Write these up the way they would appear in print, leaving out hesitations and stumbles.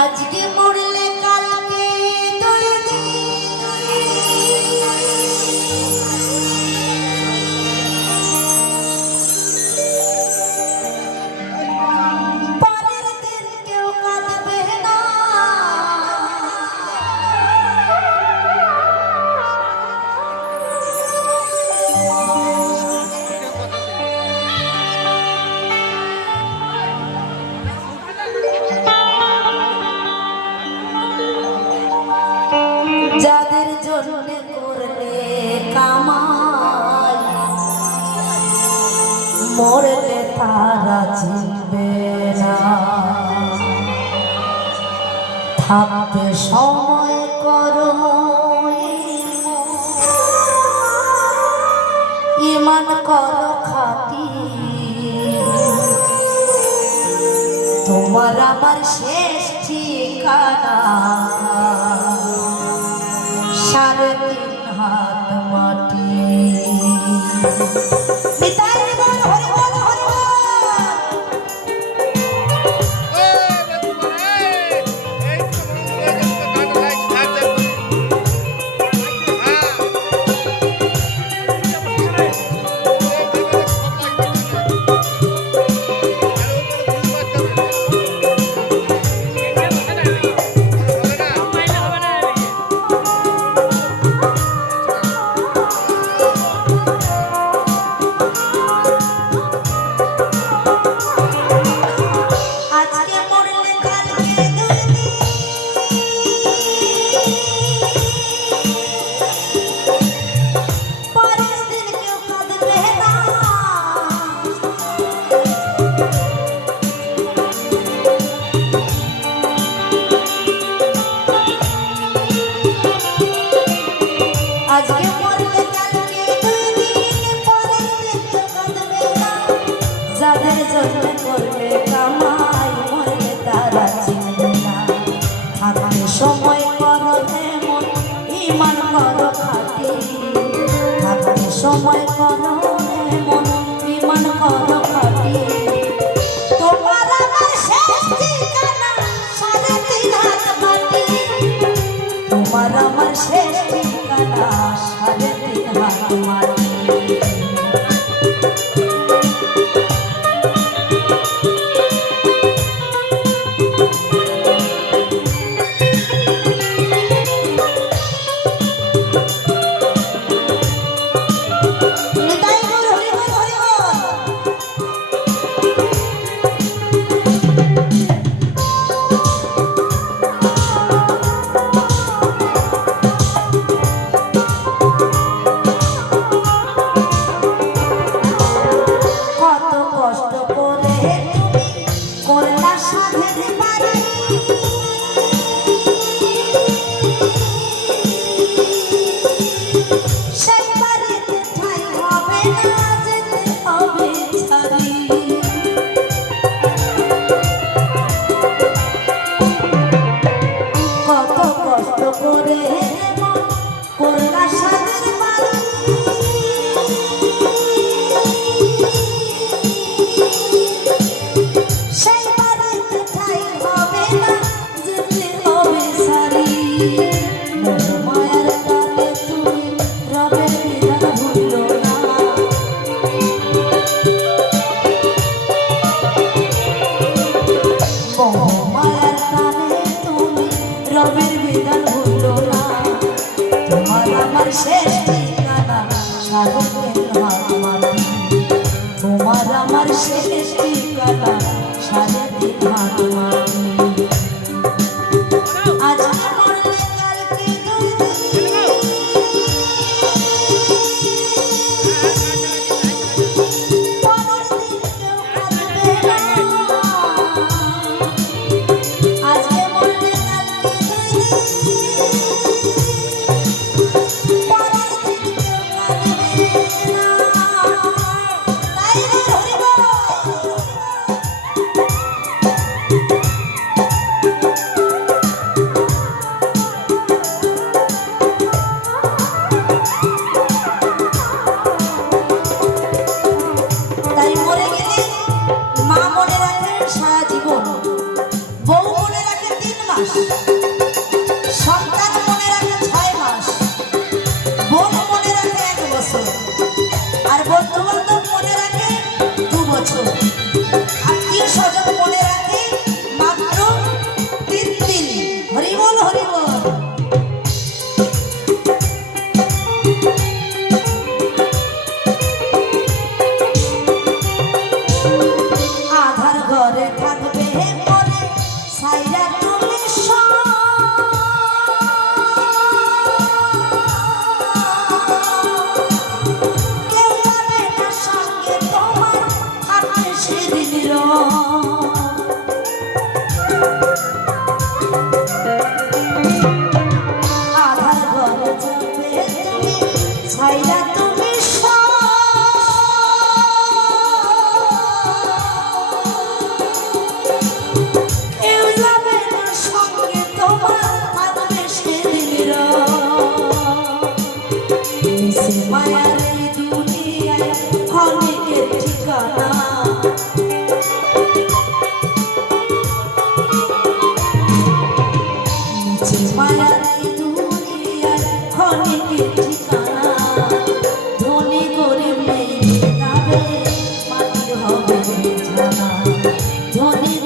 আজকে মরলে কালকে দুই দিন, পরের দিন কেউ কাঁদবে না। যাদের জন্য করলে কামাই, মরলে তারা চিনবে না। থাকতে সময় করো ঈমান করো খাঁটি, তোমার আমার শেষ ঠিকানা 3.5 হাত মাটি। যাদের জন্য করলে কামাই, মরলে তারা চিনবে না। থাকতে সময় করো এমন ঈমান করো খাঁটি, থাকতে সময় করো এমন ঈমান করো খাঁটি। তোমার আমার শেষ ঠিকানা 3.5 হাত মাটি, তোমার আমার শেষ ঠিকানা 3.5 হাত মাটি। শেষ ঠিকানা 3.5 হাত মাটি, তোমার আমার শেষ ঠিকানা 3.5 হাত মাটি। আজকে মরলে কালকে দুই দিন, পরের দিন কেউ কাঁদবে না। আজকে মরলে কালকে দুই দিন,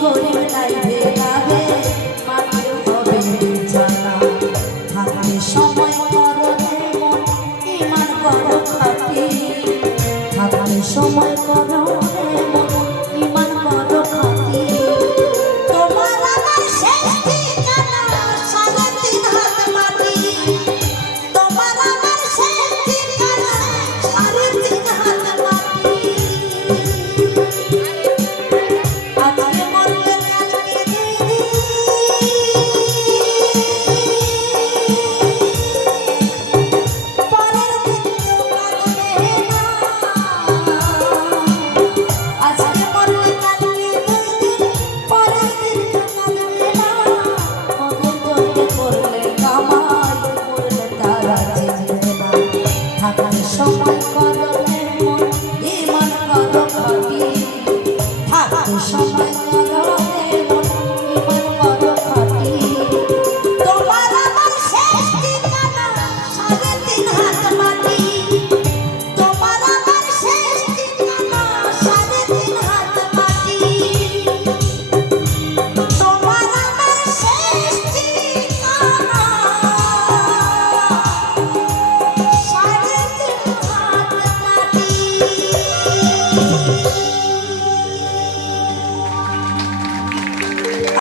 করে